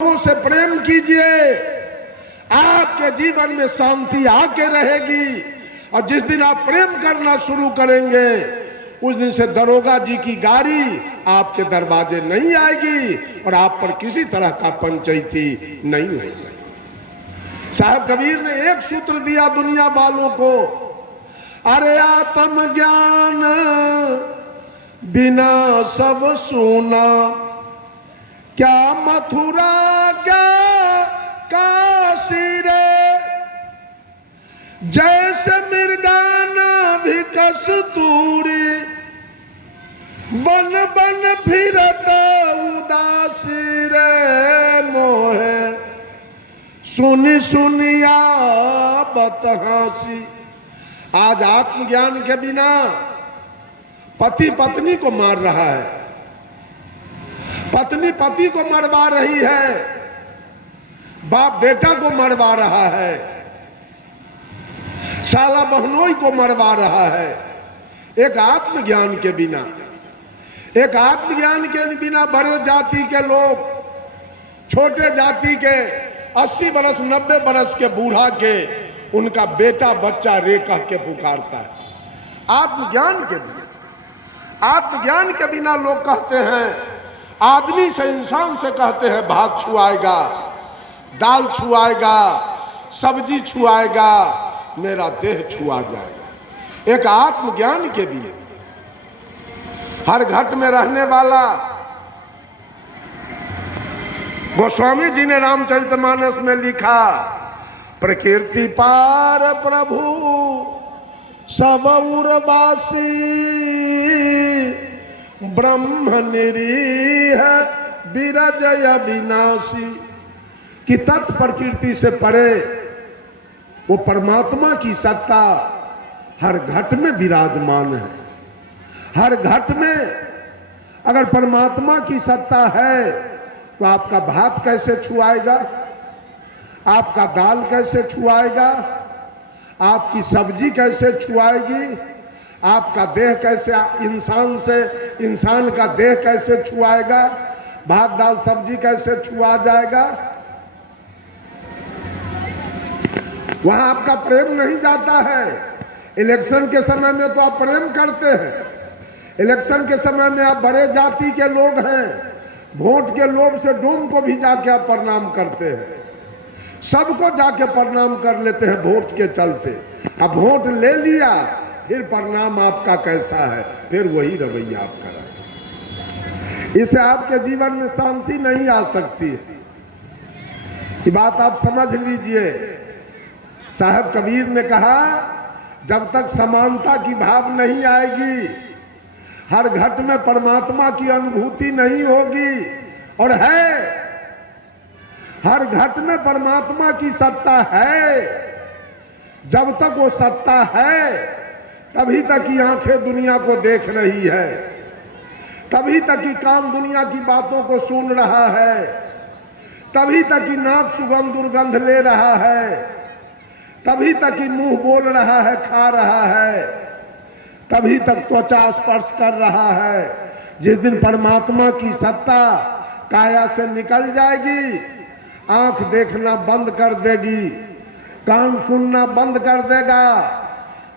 लोगों से प्रेम कीजिए, आपके जीवन में शांति आके रहेगी। और जिस दिन आप प्रेम करना शुरू करेंगे उस दिन से दरोगा जी की गाड़ी आपके दरवाजे नहीं आएगी और आप पर किसी तरह का पंचायती नहीं हो सकती। साहब कबीर ने एक सूत्र दिया दुनिया वालों को, अरे आत्म ज्ञान बिना सब सूना, क्या मथुरा क्या काशी रे, जैसे मृगाना भी कस्तूरी, बन बन फिरत उदासी रे मोहे, सुनी सुनिया बतहासी। आज आत्मज्ञान के बिना पति पत्नी को मार रहा है, पत्नी पति को मरवा रही है, बाप बेटा को मरवा रहा है, साला बहनोई को मरवा रहा है। एक आत्मज्ञान के बिना, एक आत्मज्ञान के बिना बड़े जाति के लोग छोटे जाति के 80 बरस 90 बरस के बूढ़ा के उनका बेटा बच्चा रे कह के पुकारता है। आत्मज्ञान के बिना, आत्मज्ञान के बिना लोग कहते हैं, आदमी से इंसान से कहते हैं भात छुआएगा, दाल छुआएगा, सब्जी छुआएगा, मेरा देह छुआ जाएगा। एक आत्मज्ञान के लिए हर घट में रहने वाला गोस्वामी जी ने रामचरितमानस में लिखा, प्रकृति पार प्रभु सब उर्वासी, ब्रह्म निरीह विरजय विनाशी। कि तत्प्रकृति से परे वो परमात्मा की सत्ता हर घट में विराजमान है। हर घट में अगर परमात्मा की सत्ता है तो आपका भात कैसे छुआएगा, आपका दाल कैसे छुआएगा, आपकी सब्जी कैसे छुआएगी, आपका देह कैसे, इंसान का देह कैसे छुआएगा, भात दाल सब्जी कैसे छुआ जाएगा। वहां आपका प्रेम नहीं जाता है। इलेक्शन के समय में तो आप प्रेम करते हैं, इलेक्शन के समय में आप बड़े जाति के लोग हैं, वोट के लोभ से डोम को भी जाके आप प्रणाम करते हैं, सबको जाके प्रणाम कर लेते हैं वोट के चलते। अब वोट ले लिया फिर प्रणाम आपका कैसा है, फिर वही रवैया आप करें। इससे आपके जीवन में शांति नहीं आ सकती है। ये बात आप समझ लीजिए। साहब कबीर ने कहा, जब तक समानता की भाव नहीं आएगी, हर घट में परमात्मा की अनुभूति नहीं होगी। और है, हर घट में परमात्मा की सत्ता है। जब तक वो सत्ता है तभी तक की आंखें दुनिया को देख रही है, तभी तक की कान दुनिया की बातों को सुन रहा है, तभी तक की नाक सुगंध दुर्गंध ले रहा है, तभी तक की मुंह बोल रहा है, खा रहा है, तभी तक त्वचा स्पर्श कर रहा है। जिस दिन परमात्मा की सत्ता काया से निकल जाएगी, आंख देखना बंद कर देगी, कान सुनना बंद कर देगा,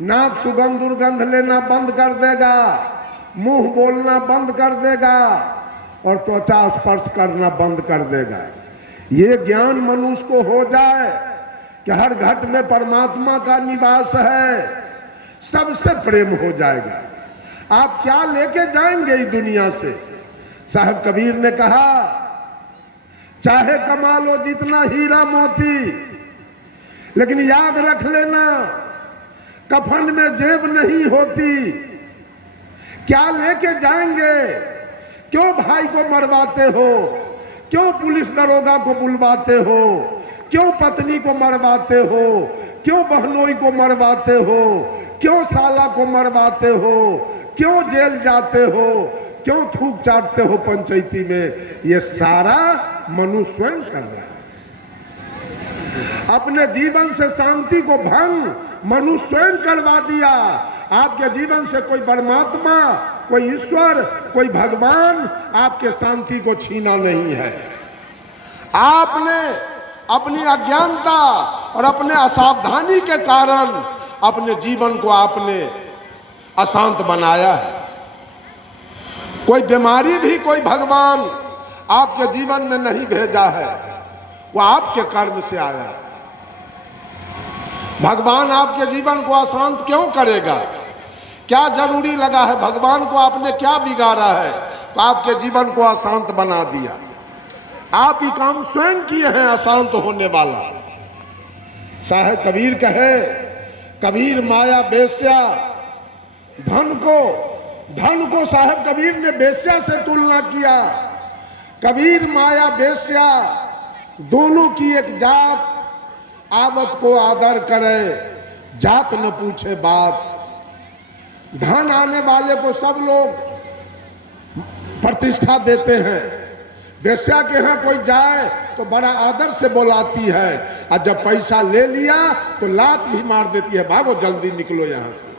नाक सुगंध दुर्गंध लेना बंद कर देगा, मुंह बोलना बंद कर देगा और त्वचा स्पर्श करना बंद कर देगा। ये ज्ञान मनुष्य को हो जाए कि हर घट में परमात्मा का निवास है, सबसे प्रेम हो जाएगा। आप क्या लेके जाएंगे इस दुनिया से। साहब कबीर ने कहा, चाहे कमा लो जितना हीरा मोती, लेकिन याद रख लेना कफन में जेब नहीं होती। क्या लेके जाएंगे, क्यों भाई को मरवाते हो, क्यों पुलिस दरोगा को बुलवाते हो, क्यों पत्नी को मरवाते हो, क्यों बहनोई को मरवाते हो, क्यों साला को मरवाते हो, क्यों जेल जाते हो, क्यों थूक चाटते हो पंचायती में। ये सारा मनुष्य स्वयं कर रहा है। अपने जीवन से शांति को भंग मनुष्य स्वयं करवा दिया। आपके जीवन से कोई परमात्मा, कोई ईश्वर, कोई भगवान आपके शांति को छीना नहीं है। आपने अपनी अज्ञानता और अपने असावधानी के कारण अपने जीवन को आपने अशांत बनाया है। कोई बीमारी भी कोई भगवान आपके जीवन में नहीं भेजा है, वो आपके कर्म से आया। भगवान आपके जीवन को अशांत क्यों करेगा? क्या जरूरी लगा है? भगवान को आपने क्या बिगाड़ा है तो आपके जीवन को अशांत बना दिया? आप ही काम स्वयं किए हैं अशांत होने वाला। साहेब कबीर कहे, कबीर माया बेस्या, धन को साहेब कबीर ने बेस्या से तुलना किया। कबीर माया बेस्या दोनों की एक जात, आवत को आदर करे, जात न पूछे बात। धन आने वाले को सब लोग प्रतिष्ठा देते हैं, बेस्या के यहां कोई जाए तो बड़ा आदर से बुलाती है, और जब पैसा ले लिया तो लात भी मार देती है, भागो जल्दी निकलो यहां से।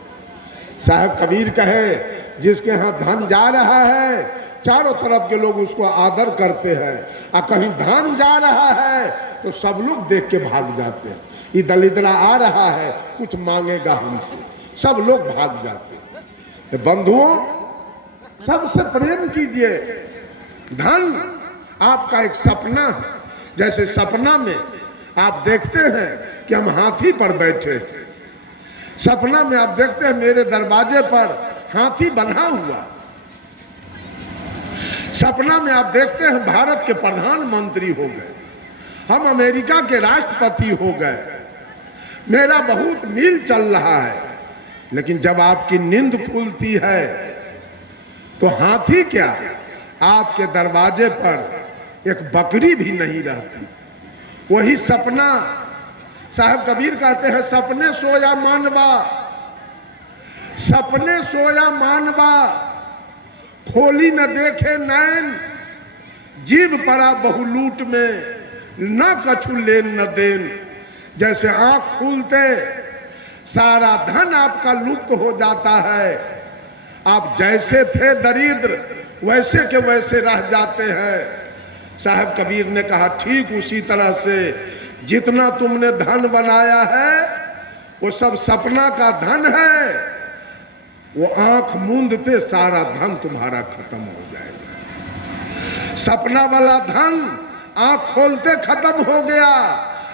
साहब कबीर कहे, जिसके यहां धन जा रहा है चारों तरफ के लोग उसको आदर करते हैं, और कहीं धन जा रहा है तो सब लोग देख के भाग जाते हैं। ये दलिद्रा आ रहा है, कुछ मांगेगा हमसे, सब लोग भाग जाते हैं। तो बंधुओं, सबसे प्रेम कीजिए। धन आपका एक सपना है। जैसे सपना में आप देखते हैं कि हम हाथी पर बैठे, सपना में आप देखते हैं मेरे दरवाजे पर हाथी बंधा हुआ। सपना में आप देखते हैं भारत के प्रधानमंत्री हो गए, हम अमेरिका के राष्ट्रपति हो गए, मेरा बहुत मील चल रहा है। लेकिन जब आपकी नींद खुलती है तो हाथी क्या, आपके दरवाजे पर एक बकरी भी नहीं रहती। वही सपना, साहब कबीर कहते हैं, सपने सोया मानवा, सपने सोया मानवा, खोली न देखे नैन, जीव पड़ा बहुलूट में, न कछु लेन न देन। जैसे आंख खुलते सारा धन आपका लुप्त हो जाता है, आप जैसे थे दरिद्र वैसे के वैसे रह जाते हैं। साहब कबीर ने कहा, ठीक उसी तरह से जितना तुमने धन बनाया है वो सब सपना का धन है, वो आंख मूंदते सारा धन तुम्हारा खत्म हो जाएगा। सपना वाला धन आंख खोलते खत्म हो गया,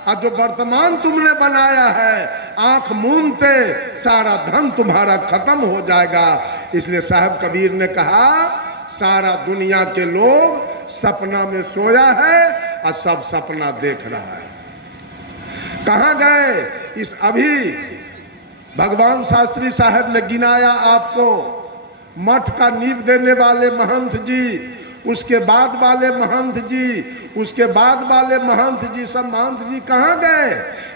और जो वर्तमान तुमने बनाया है आंख मूंदते सारा धन तुम्हारा खत्म हो जाएगा। इसलिए साहब कबीर ने कहा, सारा दुनिया के लोग सपना में सोया है और सब सपना देख रहा है। कहां गए इस अभी भगवान शास्त्री साहब ने गिनाया आपको, मठ का नींव देने वाले महंत जी, उसके बाद वाले महंत जी, उसके बाद वाले महंत जी, सब महंत जी कहाँ गए?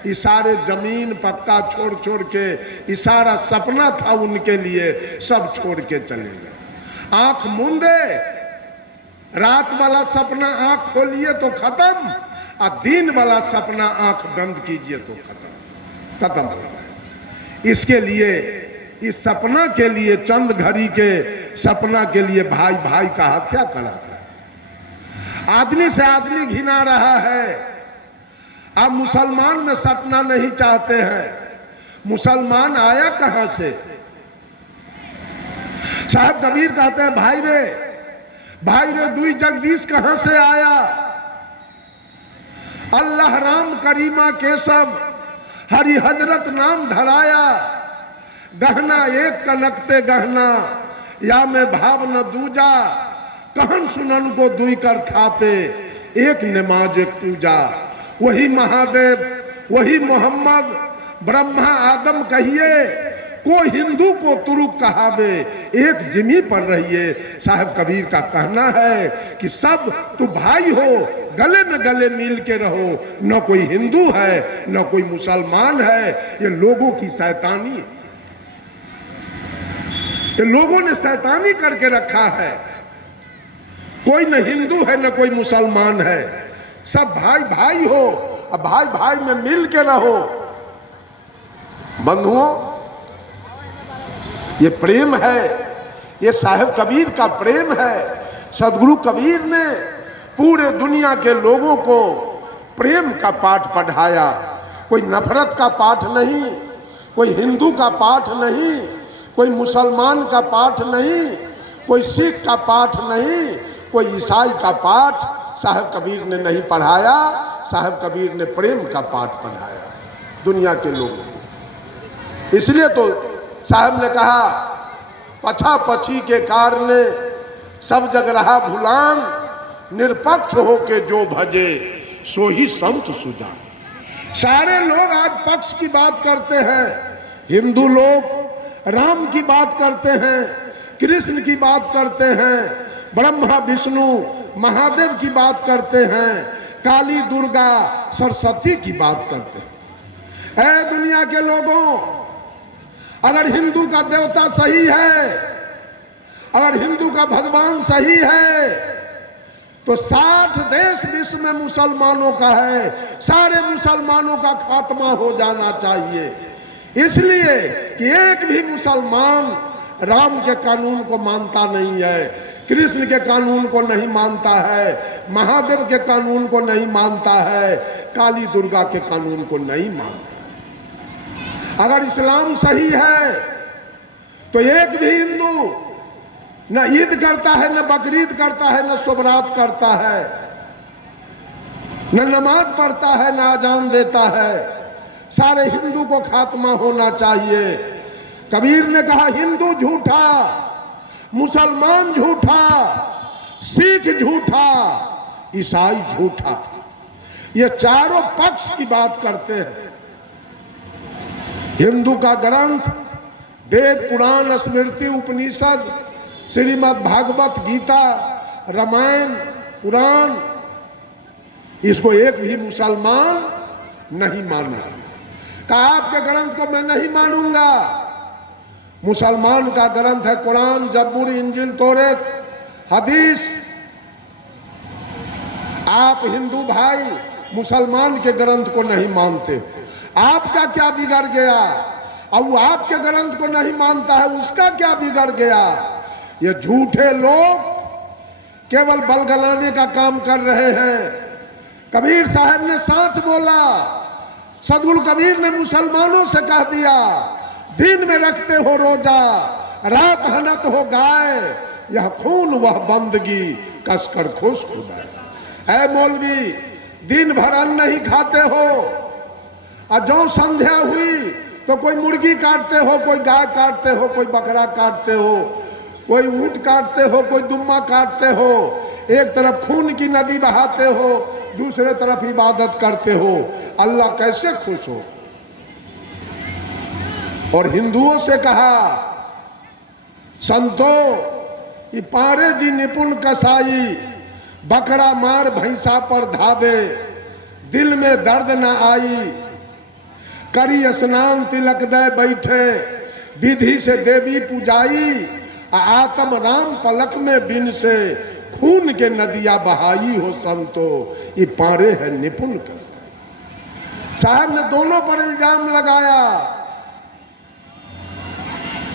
ये सारे जमीन पक्का छोड़ छोड़ के, ये सारा सपना था उनके लिए, सब छोड़ के चले गए। आंख मूंदे, रात वाला सपना आंख खोलिए तो खत्म, और दिन वाला सपना आंख बंद कीजिए तो खत्म हो गया। इसके लिए, इस सपना के लिए, चंद घड़ी के सपना के लिए भाई भाई का हत्या कराता है। आदमी से आदमी घिना रहा है। अब मुसलमान में सपना नहीं चाहते हैं। मुसलमान आया कहां से? साहब कबीर कहते हैं, भाई रे दुई जगदीश कहां से आया? अल्लाह राम करीमा केशव हरि हजरत नाम धराया, गहना एक कनकते गहना, या में भाव न दूजा, कहन सुनन को दुई कर थापे, एक नमाज एक पूजा। वही महादेव, वही मोहम्मद, ब्रह्मा आदम कहिए, को हिंदू को तुरुक कहावे, एक जिमी पर रहिए। साहब कबीर का कहना है कि सब तो भाई हो, गले में गले मिल के रहो, न कोई हिंदू है न कोई मुसलमान है। ये लोगों की शैतानी, ये लोगों ने शैतानी करके रखा है। कोई न हिंदू है न कोई मुसलमान है, सब भाई भाई हो, अब भाई भाई में मिल के रहो। बंधुओं, ये प्रेम है, ये साहेब कबीर का प्रेम है। सदगुरु कबीर ने पूरे दुनिया के लोगों को प्रेम का पाठ पढ़ाया। कोई नफरत का पाठ नहीं, कोई हिंदू का पाठ नहीं, कोई मुसलमान का पाठ नहीं, कोई सिख का पाठ नहीं, कोई ईसाई का पाठ साहब कबीर ने नहीं पढ़ाया। साहब कबीर ने प्रेम का पाठ पढ़ाया दुनिया के लोगों को। इसलिए तो साहब ने कहा, पछा पछी के कारणे सब जग रहा भुलान, निरपक्ष हो के जो भजे सो ही संत सुजान। सारे लोग आज पक्ष की बात करते हैं। हिंदू लोग राम की बात करते हैं, कृष्ण की बात करते हैं, ब्रह्मा विष्णु महादेव की बात करते हैं, काली दुर्गा सरस्वती की बात करते हैं। ऐ दुनिया के लोगों, अगर हिंदू का देवता सही है, अगर हिंदू का भगवान सही है, तो 60 देश विश्व में मुसलमानों का है। सारे मुसलमानों का खात्मा हो जाना चाहिए। इसलिए कि एक भी मुसलमान राम के कानून को मानता नहीं है, कृष्ण के कानून को नहीं मानता है, महादेव के कानून को नहीं मानता है, काली दुर्गा के कानून को नहीं मानता। अगर इस्लाम सही है तो एक भी हिंदू न ईद करता है, न बकरीद करता है, न शुभरात करता है, न नमाज पढ़ता है, न अजान देता है। सारे हिंदू को खात्मा होना चाहिए। कबीर ने कहा, हिंदू झूठा, मुसलमान झूठा, सिख झूठा, ईसाई झूठा। ये चारों पक्ष की बात करते हैं। हिंदू का ग्रंथ वेद, पुराण, स्मृति, उपनिषद, श्रीमद् भागवत, गीता, रामायण, पुराण, इसको एक भी मुसलमान नहीं माना। कहा, आपके ग्रंथ को मैं नहीं मानूंगा। मुसलमान का ग्रंथ है कुरान, जबूर, इंजिल, तौरात, हदीस। आप हिंदू भाई मुसलमान के ग्रंथ को नहीं मानते, आपका क्या बिगड़ गया? अब वो आपके ग्रंथ को नहीं मानता है, उसका क्या बिगड़ गया? ये झूठे लोग केवल बलगलाने का काम कर रहे हैं। कबीर साहब ने सच बोला। सदगुरु कबीर ने मुसलमानों से कह दिया, दिन में रखते हो रोजा, रात हनत हो गाय, यह खून वह बंदगी कसकर खोस खुदा। ऐ मौलवी, दिन भर अन्न नहीं खाते हो, और जो संध्या हुई तो कोई मुर्गी काटते हो, कोई गाय काटते हो, कोई बकरा काटते हो, कोई ऊंट काटते हो, कोई दुम्मा काटते हो। एक तरफ खून की नदी बहाते हो, दूसरे तरफ इबादत करते हो। अल्लाह कैसे खुश हो? और हिंदुओं से कहा, संतो ये पारे जी निपुण कसाई, बकरा मार भैंसा पर धावे, दिल में दर्द न आई, करी स्नान तिलक दे बैठे, विधि से देवी पूजाई, आत्म राम पलक में बिन से, खून के नदियां बहाई हो संतो, ये पारे है निपुण कसाई। साहब ने दोनों पर इल्जाम लगाया,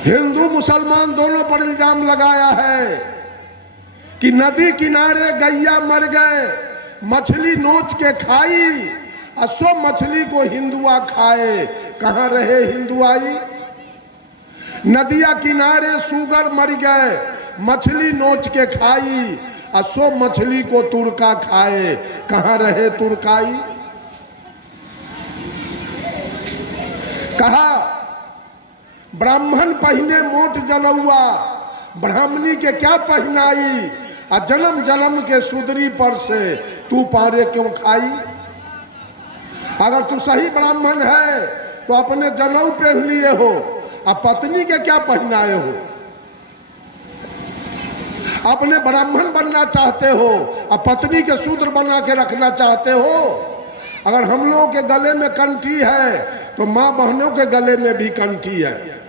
हिंदू मुसलमान दोनों पर इल्जाम लगाया है कि नदी किनारे गैया मर गए, मछली नोच के खाई, असो मछली को हिंदुआ खाए, कहां रहे हिंदुआई? नदिया किनारे सूगर मर गए, मछली नोच के खाई, असो मछली को तुर्का खाए, कहां रहे तुर्काई? कहा, ब्राह्मण पहने मोट जलौआ, ब्राह्मणी के क्या पहनाई, और जन्म जन्म के सुदरी पर से तू पारे क्यों खाई? अगर तू सही ब्राह्मण है तो अपने जनेऊ पहन लिए हो, अब पत्नी के क्या पहनाए हो? अपने ब्राह्मण बनना चाहते हो, अब पत्नी के शूद्र बना के रखना चाहते हो। अगर हम लोगों के गले में कंठी है तो माँ बहनों के गले में भी कंठी है।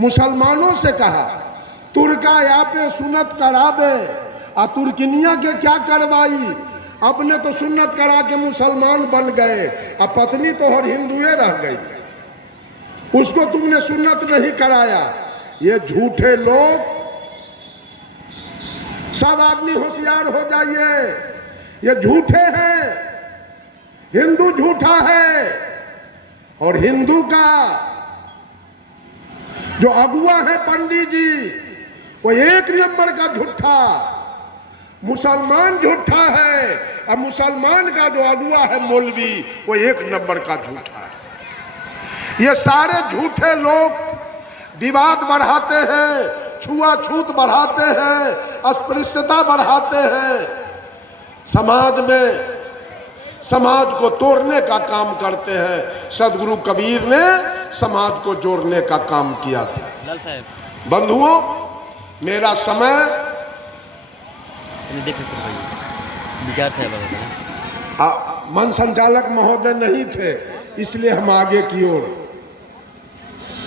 मुसलमानों से कहा, तुर्का या पे सुन्नत करावे, आ तुर्किनिया के क्या करवाई? अपने तो सुन्नत करा के मुसलमान बन गए, अब पत्नी तो हर हिंदुए रह गई, उसको तुमने सुन्नत नहीं कराया। ये झूठे लोग, सब आदमी होशियार हो जाइए। ये झूठे हैं, हिंदू झूठा है और हिंदू का जो अगुआ है पंडित जी वो एक नंबर का झूठा। मुसलमान झूठा है और मुसलमान का जो अगुआ है मौलवी वो एक नंबर का झूठा है। ये सारे झूठे लोग विवाद बढ़ाते हैं, छुआछूत बढ़ाते हैं, अस्पृश्यता बढ़ाते हैं, समाज में समाज को तोड़ने का काम करते हैं। सदगुरु कबीर ने समाज को जोड़ने का काम किया था। बंधुओं, मेरा समय मन संचालक महोदय नहीं थे, इसलिए हम आगे की ओर